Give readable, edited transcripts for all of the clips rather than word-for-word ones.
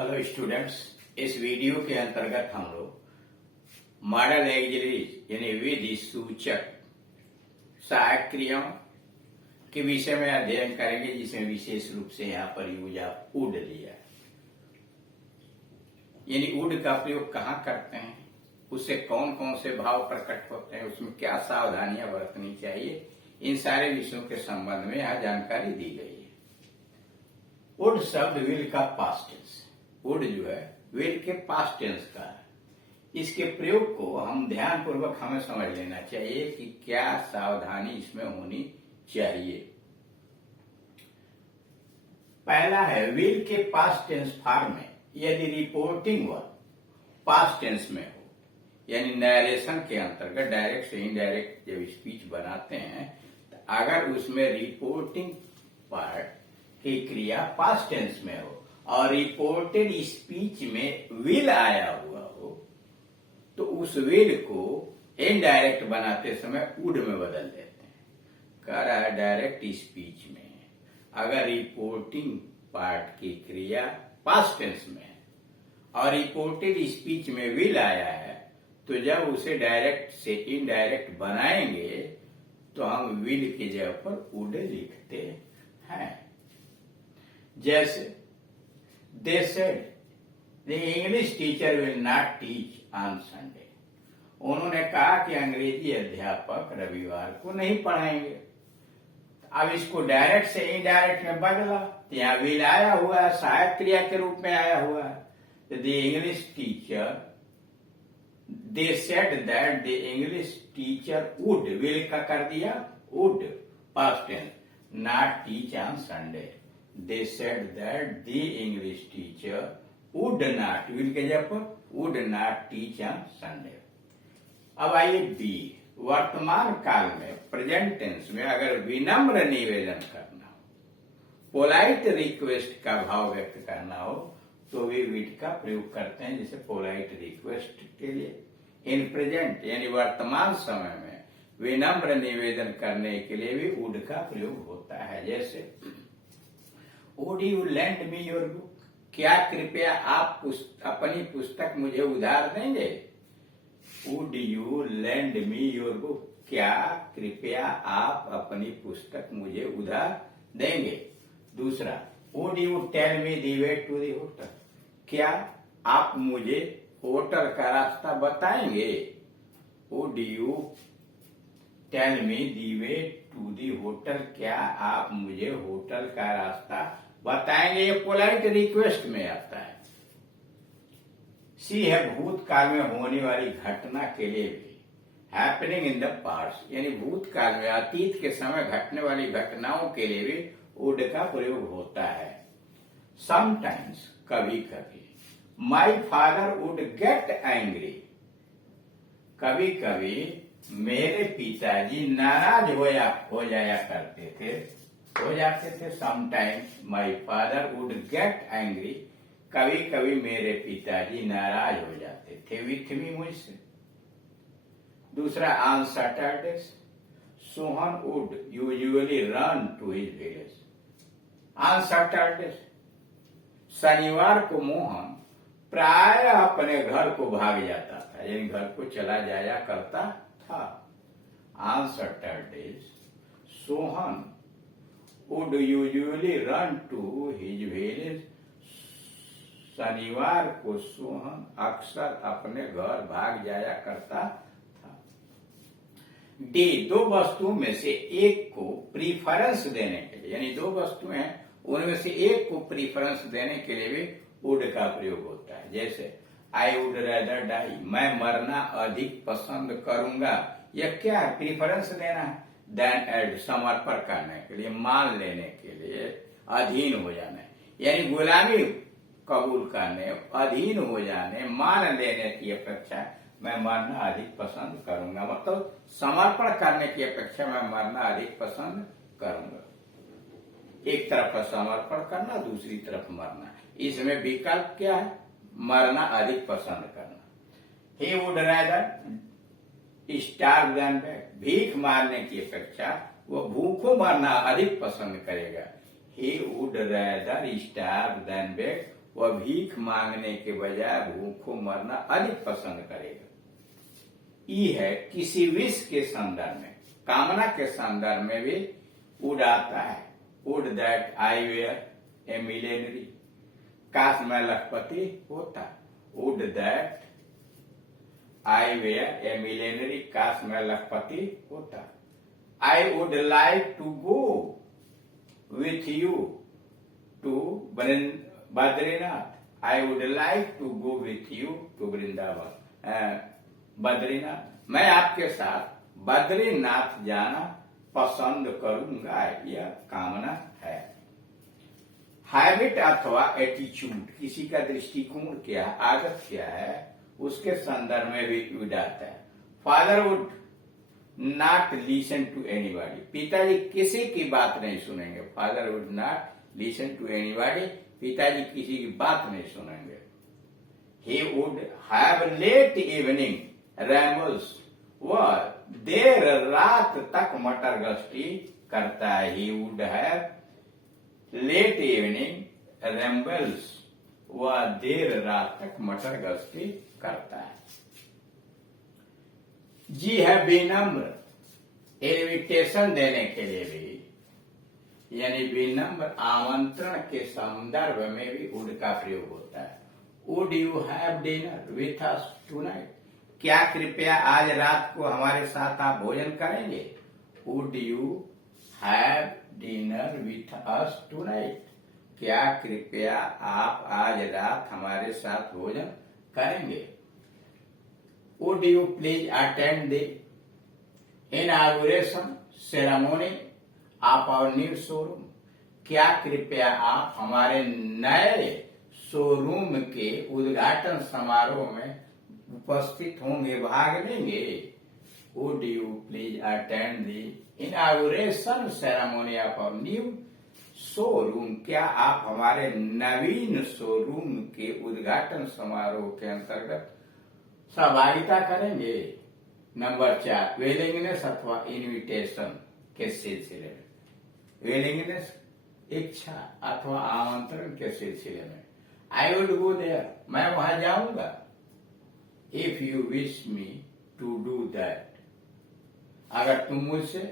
Hello students, इस video के अंतर्गत हम लोग मॉडल एग्जिलरीज यानी विधि सूचक सहायक क्रियाओं के विषय में अध्ययन करेंगे, जिसमें विशेष रूप से यहाँ पर यूज ऑफ वुड लिया है। यानी वुड का प्रयोग कहाँ करते हैं, उससे कौन कौन से भाव प्रकट होते हैं, उसमें क्या सावधानियां बरतनी चाहिए, इन सारे विषयों के संबंध में यहाँ जानकारी दी गई है। वुड शब्द विल का पास्ट टेंस, वुड जो है विल के पास्ट टेंस का है। इसके प्रयोग को हम ध्यान पूर्वक हमें समझ लेना चाहिए कि क्या सावधानी इसमें होनी चाहिए। पहला है विल के पास्ट टेंस फॉर्म में यदि रिपोर्टिंग वर्ब पास्ट टेंस में हो, यानी नरेशन के अंतर्गत डायरेक्ट से इनडायरेक्ट जब स्पीच बनाते हैं तो अगर उसमें रिपोर्टिंग पार्ट की क्रिया पास्ट टेंस में हो और रिपोर्टेड स्पीच में विल आया हुआ हो, तो उस विल को इनडायरेक्ट बनाते समय वुड में बदल देते हैं। कह रहा है डायरेक्ट स्पीच में अगर रिपोर्टिंग पार्ट की क्रिया पास्ट टेंस में है और रिपोर्टेड स्पीच में विल आया है, तो जब उसे डायरेक्ट से इनडायरेक्ट बनाएंगे तो हम विल की जगह पर वुड लिखते हैं। जैसे they said the English teacher will not teach on Sunday. उन्होंने कहा कि अंग्रेजी अध्यापक रविवार को नहीं पढ़ाएंगे। अब इसको डायरेक्ट से इनडायरेक्ट में बदला, यहाँ विल आया हुआ है, सहायक क्रिया के रूप में आया हुआ है। तो the English teacher, they said that the English teacher would, will का कर दिया would past tense, not teach on Sunday. They said that the English teacher would not, will के जगह पर would not teach on Sunday. अब आइए B, वर्तमान काल में प्रेजेंट टेंस में अगर विनम्र निवेदन करना हो, पोलाइट रिक्वेस्ट का भाव व्यक्त करना हो, तो वे विड का प्रयोग करते हैं। जैसे पोलाइट रिक्वेस्ट के लिए इन प्रेजेंट यानी वर्तमान समय में विनम्र निवेदन करने के लिए भी वुड का प्रयोग होता है। जैसे Would you lend me your book? क्या कृपया आप अपनी पुस्तक मुझे उधार देंगे? Would you lend me your book? क्या कृपया आप अपनी पुस्तक मुझे उधार देंगे? दूसरा, Would you tell me the way to the hotel? क्या आप मुझे होटल का रास्ता बताएंगे? Would you tell me the way to the hotel? क्या आप मुझे होटल का रास्ता बताएंगे? ये पोलाइट रिक्वेस्ट में आता है। सी है भूतकाल में होने वाली घटना के लिए भी, हैपनिंग इन द पास्ट यानी भूतकाल में अतीत के समय घटने वाली घटनाओं के लिए भी वुड का प्रयोग होता है। समटाइम्स कभी कभी, my father would get angry, कभी कभी मेरे पिताजी नाराज हो जाया करते थे, हो जाते थे। Sometimes my father would get angry, कभी कभी मेरे पिताजी नाराज हो जाते थे विथ मी, मुझसे। दूसरा, on Saturdays Sohan would usually run to his village. On Saturdays शनिवार को मोहन प्राय अपने घर को भाग जाता था, यानी घर को चला जाया करता था। On Saturdays Sohan would usually run to his village. शनिवार को सोहन अक्सर अपने घर भाग जाया करता था। डी, दो वस्तुओं में से एक को प्रीफरेंस देने के लिए, यानी दो वस्तुएं हैं उनमें से एक को प्रीफरेंस देने के लिए भी वुड का प्रयोग होता है। जैसे आई वुड रेदर डाई, मैं मरना अधिक पसंद करूंगा। यह क्या है? प्रीफरेंस देना है। देन एड, समर्पण करने के लिए, मान लेने के लिए, अधीन हो जाने, यानी गुलामी कबूल करने, अधीन हो जाने, मान लेने की अपेक्षा मैं मरना अधिक पसंद करूंगा। मतलब समर्पण करने की अपेक्षा मैं मरना अधिक पसंद करूंगा। एक तरफ समर्पण करना, दूसरी तरफ मरना, इसमें विकल्प क्या है? मरना अधिक पसंद करना। He would rather starve than beg, भीख मारने की अपेक्षा वो भूखों मरना अधिक पसंद करेगा। He would rather starve than beg, वह भीख मांगने के बजाय भूखों मरना अधिक पसंद करेगा। ई है किसी विश के संदर्भ में, कामना के संदर्भ में भी वुड आता है। Would that I were a millionaire, काश मैं लखपति होता। Would that I were a millionaire, काश मैं लखपति होता। I would like to go with you to Badrinath, I would like to go with you to Vrindavan, Badrinath, मैं आपके साथ बद्रीनाथ जाना पसंद करूंगा, यह कामना है। हैबिट अथवा एटीट्यूड, किसी का दृष्टिकोण क्या है, आदत क्या है, उसके संदर्भ में भी वुड आता है। Father would not listen to anybody, पिताजी किसी की बात नहीं सुनेंगे। Father would not listen to anybody, पिताजी किसी की बात नहीं सुनेंगे। He would have late evening rambles, वह देर रात तक मटर गश्ती करता है। He would have late evening rambles, वह देर रात तक मटर गश्ती करता है। जी है विनम्र, इन्विटेशन देने के लिए भी, यानी विनम्र आमंत्रण के संदर्भ में भी वुड का प्रयोग होता है। Would you have dinner with us tonight, क्या कृपया आज रात को हमारे साथ आप भोजन करेंगे। Would you have dinner with us tonight, क्या कृपया आप आज रात हमारे साथ भोजन करेंगे। Would you please attend the inauguration ceremony of our new showroom, क्या कृपया आप हमारे नए शोरूम के उद्घाटन समारोह में उपस्थित होंगे, भाग लेंगे। Would you please attend the inauguration ceremony of our new showroom, क्या आप हमारे नवीन शोरूम के उद्घाटन समारोह के अंतर्गत सहभागिता करेंगे। नंबर 4, विलिंगनेस अथवा इन्विटेशन के सिलसिले में। विलिंगनेस इच्छा अथवा आमंत्रण के सिलसिले में। आई वुड गो देयर, मैं वहां जाऊंगा। If you wish me to do that, अगर तुम मुझसे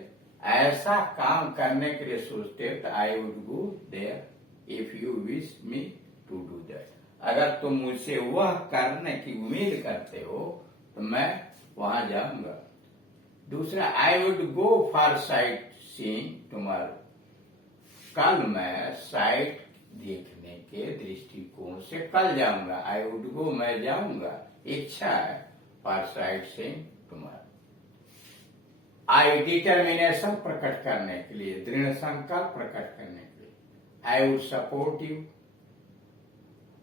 ऐसा काम करने के लिए सोचते हो तो I would go there. If you wish me to do that, अगर तुम मुझसे वह करने की उम्मीद करते हो तो मैं वहां जाऊंगा। दूसरा, आई would go for sight seeing tomorrow, कल मैं साइट देखने के दृष्टिकोण से कल जाऊंगा। आई वुड गो, मैं जाऊंगा, इच्छा है, for sight seeing tomorrow. I determination प्रकट करने के लिए, दृढ़ संकल्प प्रकट करने के लिए। आई वुड सपोर्ट यू,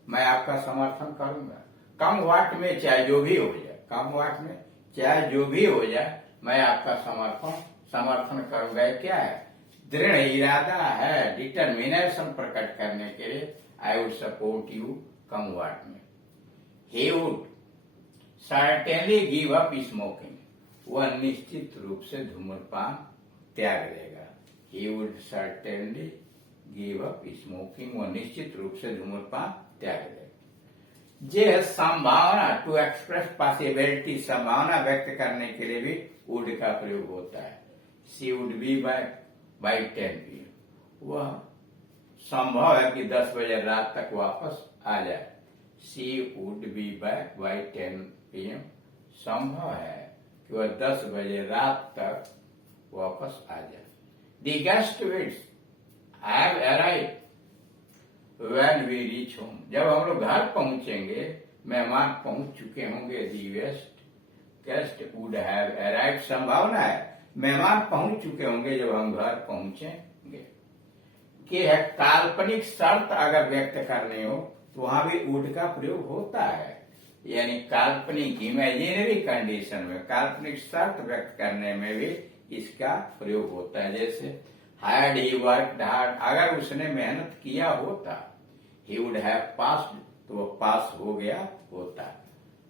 मैं आपका समर्थन करूंगा। कम वाट में चाहे जो भी हो जाए, कम वाट में चाहे जो भी हो जाए, मैं आपका समर्थन करूंगा। क्या है, दृढ़ इरादा है, डिटर्मिनेशन प्रकट करने के लिए। I would support you come what में। He would certainly give up smoking, वह निश्चित रूप से धूम्रपान त्याग देगा। He would certainly give up smoking, वह निश्चित रूप से धूम्रपान त्याग देगा। जे संभावना, टू एक्सप्रेस पॉसिबिलिटी, संभावना व्यक्त करने के लिए भी वुड का प्रयोग होता है। She would be back by 10 PM, वह संभव है कि 10 बजे रात तक वापस आ जाए। She would be back by 10 PM, संभव है कि वह 10 बजे रात तक वापस आ जाए। The guest would have arrived when we reach home, जब हम लोग घर पहुंचेंगे मेहमान पहुंच चुके होंगे। The guest would have arrived, संभावना है मेहमान पहुंच चुके होंगे जब हम घर पहुंचेंगे। कि है काल्पनिक शर्त अगर व्यक्त करनी हो तो वहां भी वुड का प्रयोग होता है, यानी काल्पनिक इमेजिनरी कंडीशन में काल्पनिक शर्त व्यक्त करने में भी इसका प्रयोग होता है। जैसे हैड ही वर्कड हार्ड, अगर उसने मेहनत किया होता। ही वुड हैव पास्ड, तो वो पास हो गया होता।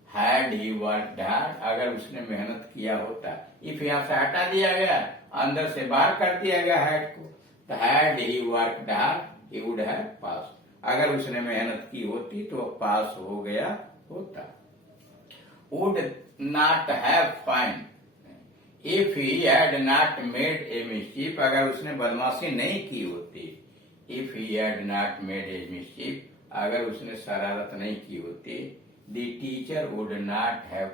हैड ही वर्कड हार्ड, अगर उसने मेहनत किया होता। इफ यहां से हटा दिया गया, अंदर से बाहर कर दिया गया हैड को, तो had he worked hard he would have passed. अगर उसने मेहनत की होती तो वो पास हो गया होता। Would not have fine if he had not made a mischief, अगर उसने बदमाशी नहीं की होती। If he had not made a mischief, अगर उसने शरारत नहीं की होती। The teacher would not have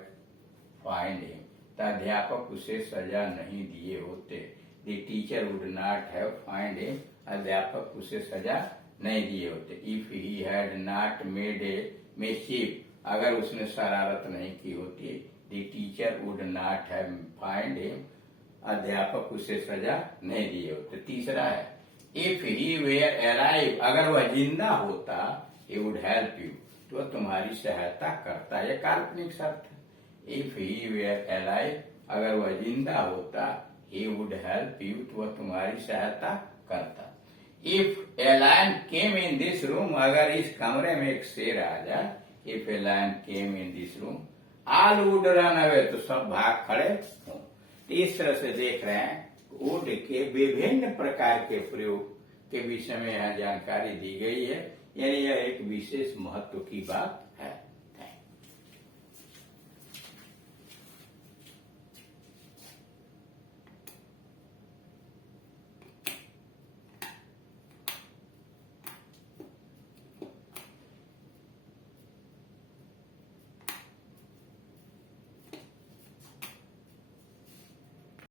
find him, अध्यापक उसे सजा नहीं दिए होते। The teacher would not have find him, अध्यापक उसे सजा नहीं दिए होते। If he had not made a mischief, अगर उसने शरारत नहीं की होती। The teacher would not have find him, अध्यापक उसे सजा नहीं दिए होते। तीसरा है इफ ही वेयर अलाइव, अगर वह जिंदा होता। ही वुड हेल्प यू, तो वह तुम्हारी सहायता करता। यह काल्पनिक शब्द है। इफ ही वेयर अलाइव, अगर वह जिंदा होता। ही वुड हेल्प यू, तो वह तुम्हारी सहायता करता। If a lion came in this room, अगर इस कमरे में एक शेर आ जाए। If a lion came in this room all would run away, तो सब भाग खड़े हों। इस तरह से देख रहे हैं वुड के विभिन्न प्रकार के प्रयोग के विषय में यहाँ जानकारी दी गई है, यानी यह एक विशेष महत्व की बात है।